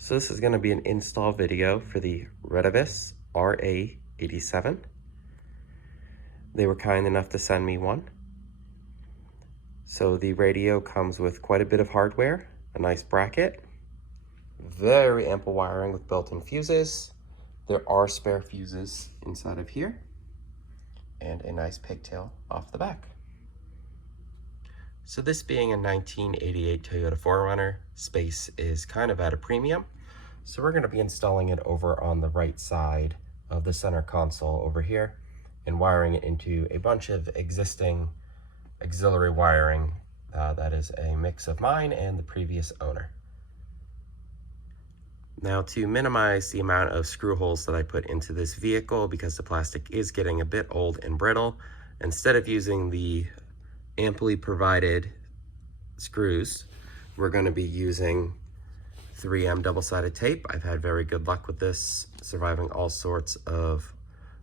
So this is going to be an install video for the RETEVIS RA87. They were kind enough to send me one. So the radio comes with quite a bit of hardware, a nice bracket, very ample wiring with built-in fuses. There are spare fuses inside of here, and a nice pigtail off the back. So this being a 1988 Toyota 4Runner, space is kind of at a premium. So we're going to be installing it over on the right side of the center console over here and wiring it into a bunch of existing auxiliary wiring that is a mix of mine and the previous owner. Now, to minimize the amount of screw holes that I put into this vehicle, because the plastic is getting a bit old and brittle, instead of using the amply provided screws, we're going to be using 3M double-sided tape. I've had very good luck with this, surviving all sorts of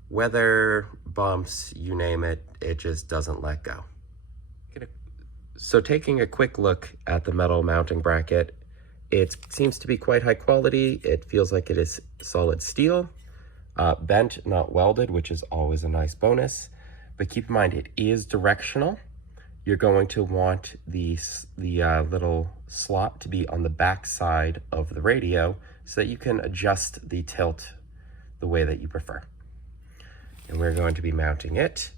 weather, bumps, you name it, it just doesn't let go. So taking a quick look at the metal mounting bracket, it seems to be quite high quality. It feels like it is solid steel, bent, not welded, which is always a nice bonus. But keep in mind, it is directional. You're going to want the little slot to be on the back side of the radio so that you can adjust the tilt the way that you prefer. And we're going to be mounting it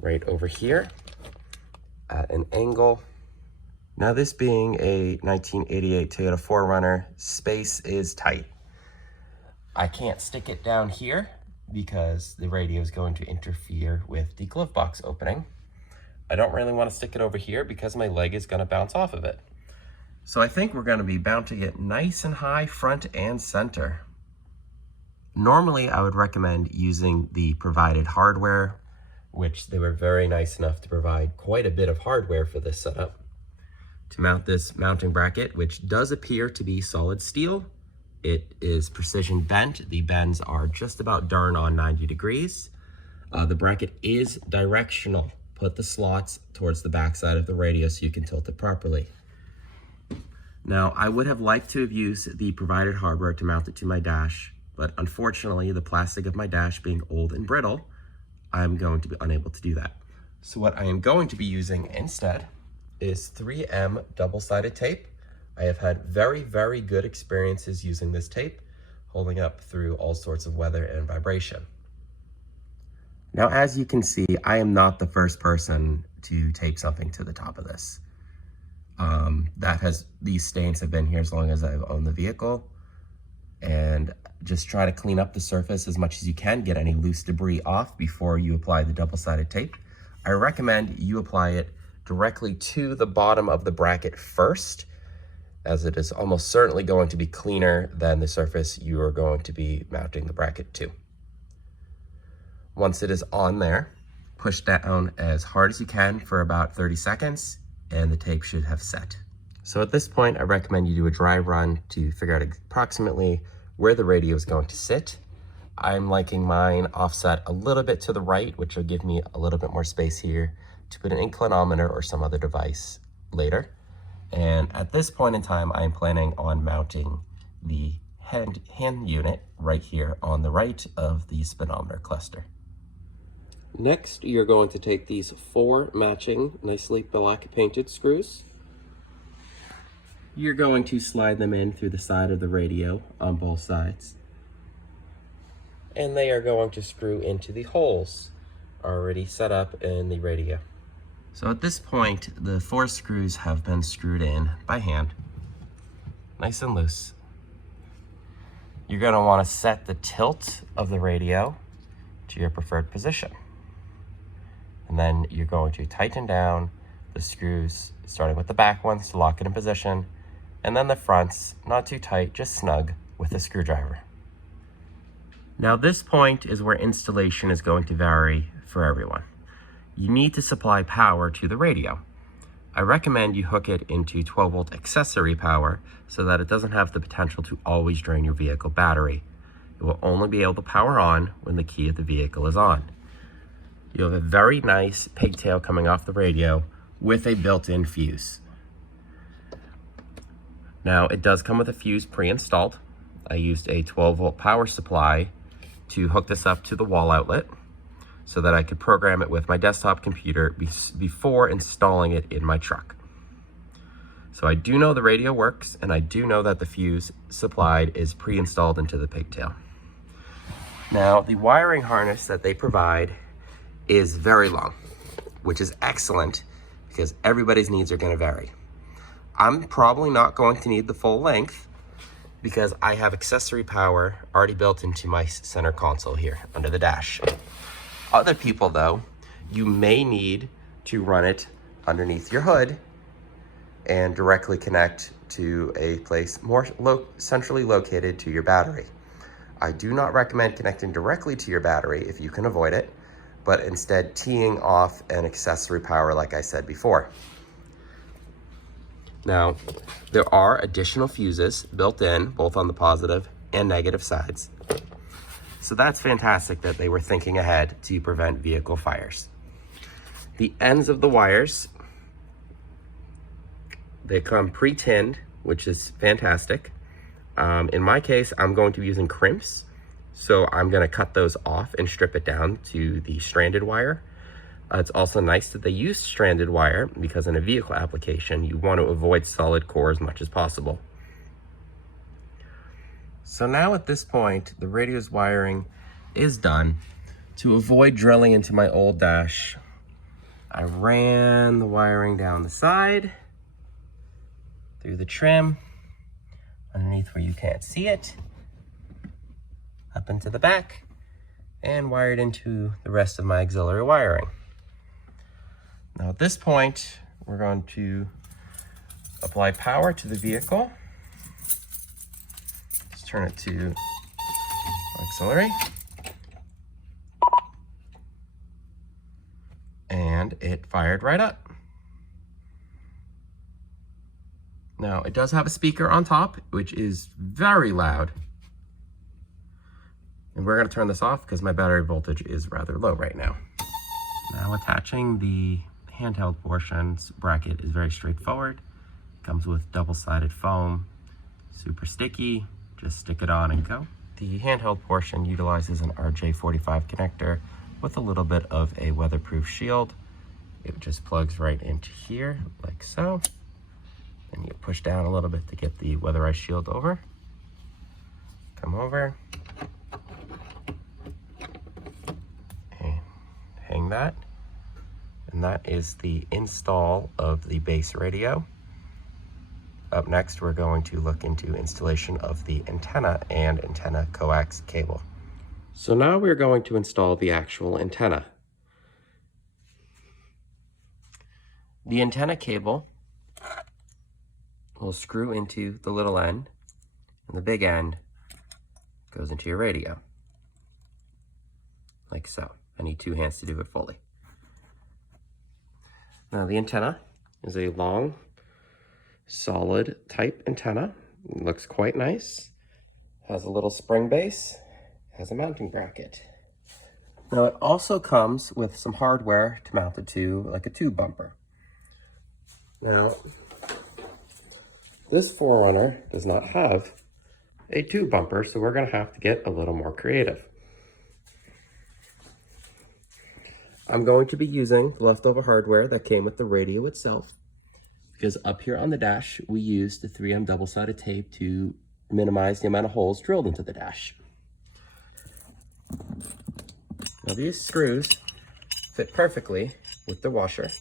right over here at an angle. Now, this being a 1988 Toyota 4Runner, space is tight. I can't stick it down here because the radio is going to interfere with the glove box opening. I don't really want to stick it over here because my leg is going to bounce off of it. So I think we're going to be mounting it nice and high front and center. Normally, I would recommend using the provided hardware, which they were very nice enough to provide quite a bit of hardware for this setup. To mount this mounting bracket, which does appear to be solid steel, it is precision bent. The bends are just about darn on 90 degrees. The bracket is directional. Put the slots towards the back side of the radio so you can tilt it properly. Now, I would have liked to have used the provided hardware to mount it to my dash, but unfortunately, the plastic of my dash being old and brittle, I'm going to be unable to do that. So what I am going to be using instead is 3M double-sided tape. I have had very, very good experiences using this tape, holding up through all sorts of weather and vibration. Now, as you can see, I am not the first person to tape something to the top of this. These stains have been here as long as I've owned the vehicle. And just try to clean up the surface as much as you can, get any loose debris off before you apply the double-sided tape. I recommend you apply it directly to the bottom of the bracket first, as it is almost certainly going to be cleaner than the surface you are going to be mounting the bracket to. Once it is on there, push down as hard as you can for about 30 seconds, and the tape should have set. So at this point, I recommend you do a dry run to figure out approximately where the radio is going to sit. I'm liking mine offset a little bit to the right, which will give me a little bit more space here to put an inclinometer or some other device later. And at this point in time, I'm planning on mounting the hand unit right here on the right of the speedometer cluster. Next, you're going to take these 4 matching, nicely black painted screws. You're going to slide them in through the side of the radio on both sides. And they are going to screw into the holes already set up in the radio. So at this point, the 4 screws have been screwed in by hand, nice and loose. You're going to want to set the tilt of the radio to your preferred position. And then you're going to tighten down the screws, starting with the back ones to lock it in position, and then the fronts, not too tight, just snug with a screwdriver. Now this point is where installation is going to vary for everyone. You need to supply power to the radio. I recommend you hook it into 12-volt accessory power so that it doesn't have the potential to always drain your vehicle battery. It will only be able to power on when the key of the vehicle is on. You have a very nice pigtail coming off the radio with a built-in fuse. Now, it does come with a fuse pre-installed. I used a 12-volt power supply to hook this up to the wall outlet so that I could program it with my desktop computer before installing it in my truck. So I do know the radio works, and I do know that the fuse supplied is pre-installed into the pigtail. Now, the wiring harness that they provide is very long, which is excellent because everybody's needs are going to vary. I'm probably not going to need the full length because I have accessory power already built into my center console here under the dash. Other people, though, you may need to run it underneath your hood and directly connect to a place more centrally located to your battery. I do not recommend connecting directly to your battery if you can avoid it, but instead teeing off an accessory power like I said before. Now, there are additional fuses built in, both on the positive and negative sides. So that's fantastic that they were thinking ahead to prevent vehicle fires. The ends of the wires, they come pre-tinned, which is fantastic. In my case, I'm going to be using crimps. So I'm gonna cut those off and strip it down to the stranded wire. It's also nice that they use stranded wire because in a vehicle application, you want to avoid solid core as much as possible. So now at this point, the radio's wiring is done. To avoid drilling into my old dash, I ran the wiring down the side, through the trim, underneath where you can't see it, up into the back, and wired into the rest of my auxiliary wiring. Now at this point, we're going to apply power to the vehicle. Let's turn it to auxiliary. And it fired right up. Now it does have a speaker on top, which is very loud. And we're gonna turn this off because my battery voltage is rather low right now. Now attaching the handheld portions bracket is very straightforward. Comes with double-sided foam, super sticky, just stick it on and go. The handheld portion utilizes an RJ45 connector with a little bit of a weatherproof shield. It just plugs right into here, like so. And you push down a little bit to get the weatherized shield over. Come over. And hang that. And that is the install of the base radio. Up next, we're going to look into installation of the antenna and antenna coax cable. So now we're going to install the actual antenna. The antenna cable will screw into the little end, and the big end goes into your radio, like so. I need two hands to do it fully. Now the antenna is a long, solid type antenna. It looks quite nice. Has a little spring base, has a mounting bracket. Now it also comes with some hardware to mount it to, like a tube bumper. Now, this 4Runner does not have a tube bumper, so we're gonna have to get a little more creative. I'm going to be using the leftover hardware that came with the radio itself, because up here on the dash, we used the 3M double-sided tape to minimize the amount of holes drilled into the dash. Now these screws fit perfectly with the washer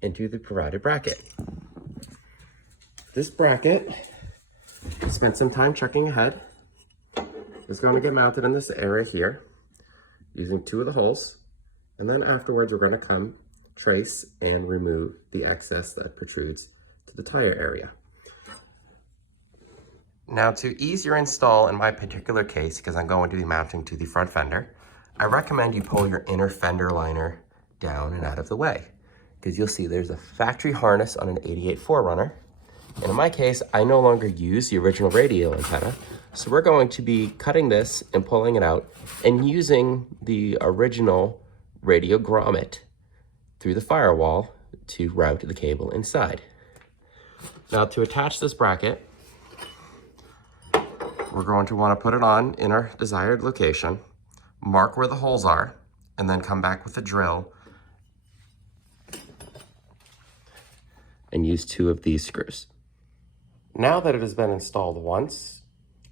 into the provided bracket. This bracket, I spent some time checking ahead, is going to get mounted in this area here using two of the holes. And then afterwards, we're going to come trace and remove the excess that protrudes to the tire area. Now to ease your install in my particular case, because I'm going to be mounting to the front fender, I recommend you pull your inner fender liner down and out of the way, because you'll see there's a factory harness on an 88 4Runner. And in my case, I no longer use the original radio antenna, so we're going to be cutting this and pulling it out and using the original radio grommet through the firewall to route the cable inside. Now to attach this bracket, we're going to want to put it on in our desired location, mark where the holes are, and then come back with a drill and use 2 of these screws. Now that it has been installed once,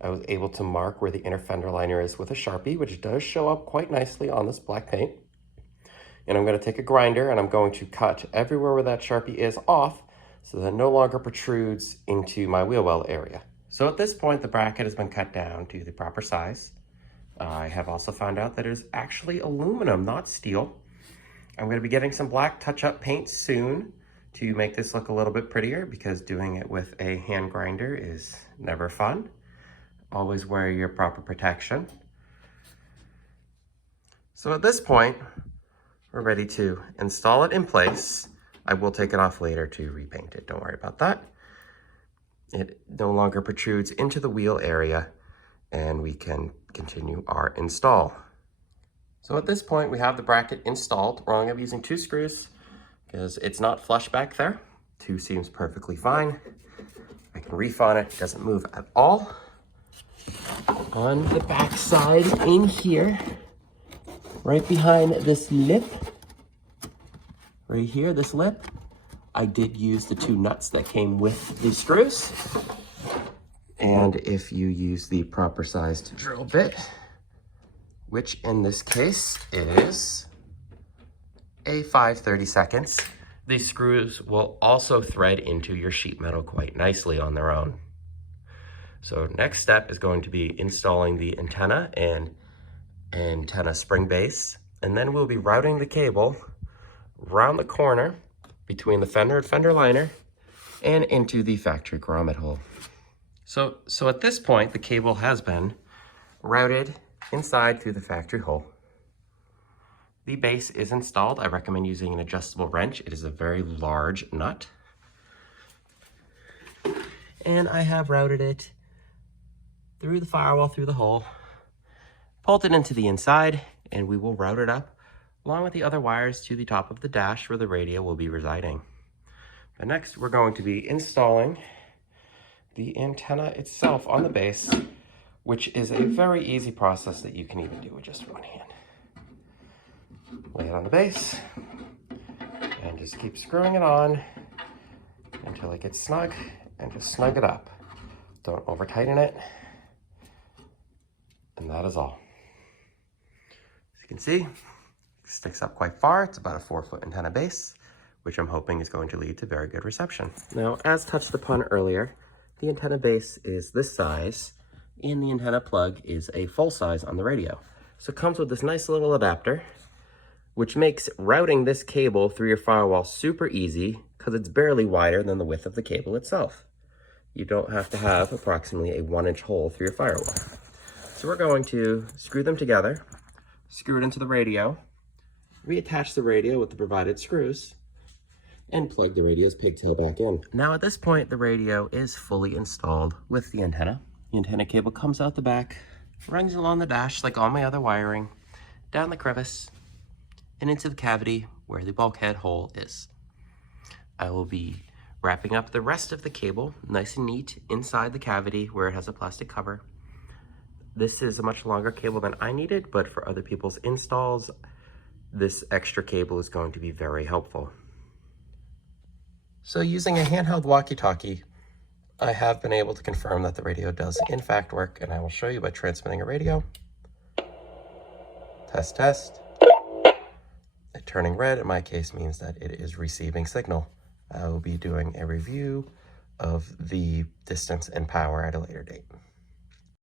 I was able to mark where the inner fender liner is with a Sharpie, which does show up quite nicely on this black paint. And I'm going to take a grinder and I'm going to cut everywhere where that Sharpie is off so that it no longer protrudes into my wheel well area. So at this point, the bracket has been cut down to the proper size. I have also found out that it is actually aluminum, not steel. I'm going to be getting some black touch-up paint soon to make this look a little bit prettier, because doing it with a hand grinder is never fun. Always wear your proper protection. So at this point, we're ready to install it in place. I will take it off later to repaint it, don't worry about that. It no longer protrudes into the wheel area, and we can continue our install. So at this point, we have the bracket installed. We're only going to be using 2 screws because it's not flush back there. 2 seems perfectly fine. I can reef on it, it doesn't move at all. On the back side in here, right behind this lip, right here, this lip, I did use the 2 nuts that came with the screws. And if you use the proper sized drill bit, which in this case is a 5/32, these screws will also thread into your sheet metal quite nicely on their own. So next step is going to be installing the antenna and antenna spring base, and then we'll be routing the cable around the corner between the fender and fender liner and into the factory grommet hole. So at this point, the cable has been routed inside through the factory hole. The base is installed. I recommend using an adjustable wrench. It is a very large nut. And I have routed it through the firewall, through the hole, pulled it into the inside, and we will route it up along with the other wires to the top of the dash where the radio will be residing. But next, we're going to be installing the antenna itself on the base, which is a very easy process that you can even do with just one hand. Lay it on the base and just keep screwing it on until it gets snug, and just snug it up. Don't over tighten it. And that is all. As you can see, it sticks up quite far. It's about a 4-foot antenna base, which I'm hoping is going to lead to very good reception. Now, as touched upon earlier, the antenna base is this size, and the antenna plug is a full size on the radio. So it comes with this nice little adapter, which makes routing this cable through your firewall super easy because it's barely wider than the width of the cable itself. You don't have to have approximately a 1-inch hole through your firewall. So we're going to screw them together, screw it into the radio, reattach the radio with the provided screws, and plug the radio's pigtail back in. Now at this point, the radio is fully installed with the antenna. The antenna cable comes out the back, runs along the dash like all my other wiring, down the crevice, and into the cavity where the bulkhead hole is. I will be wrapping up the rest of the cable nice and neat inside the cavity where it has a plastic cover. This is a much longer cable than I needed, but for other people's installs, this extra cable is going to be very helpful. So using a handheld walkie-talkie, I have been able to confirm that the radio does in fact work, and I will show you by transmitting a radio. Test, test. It turning red in my case means that it is receiving signal. I will be doing a review of the distance and power at a later date.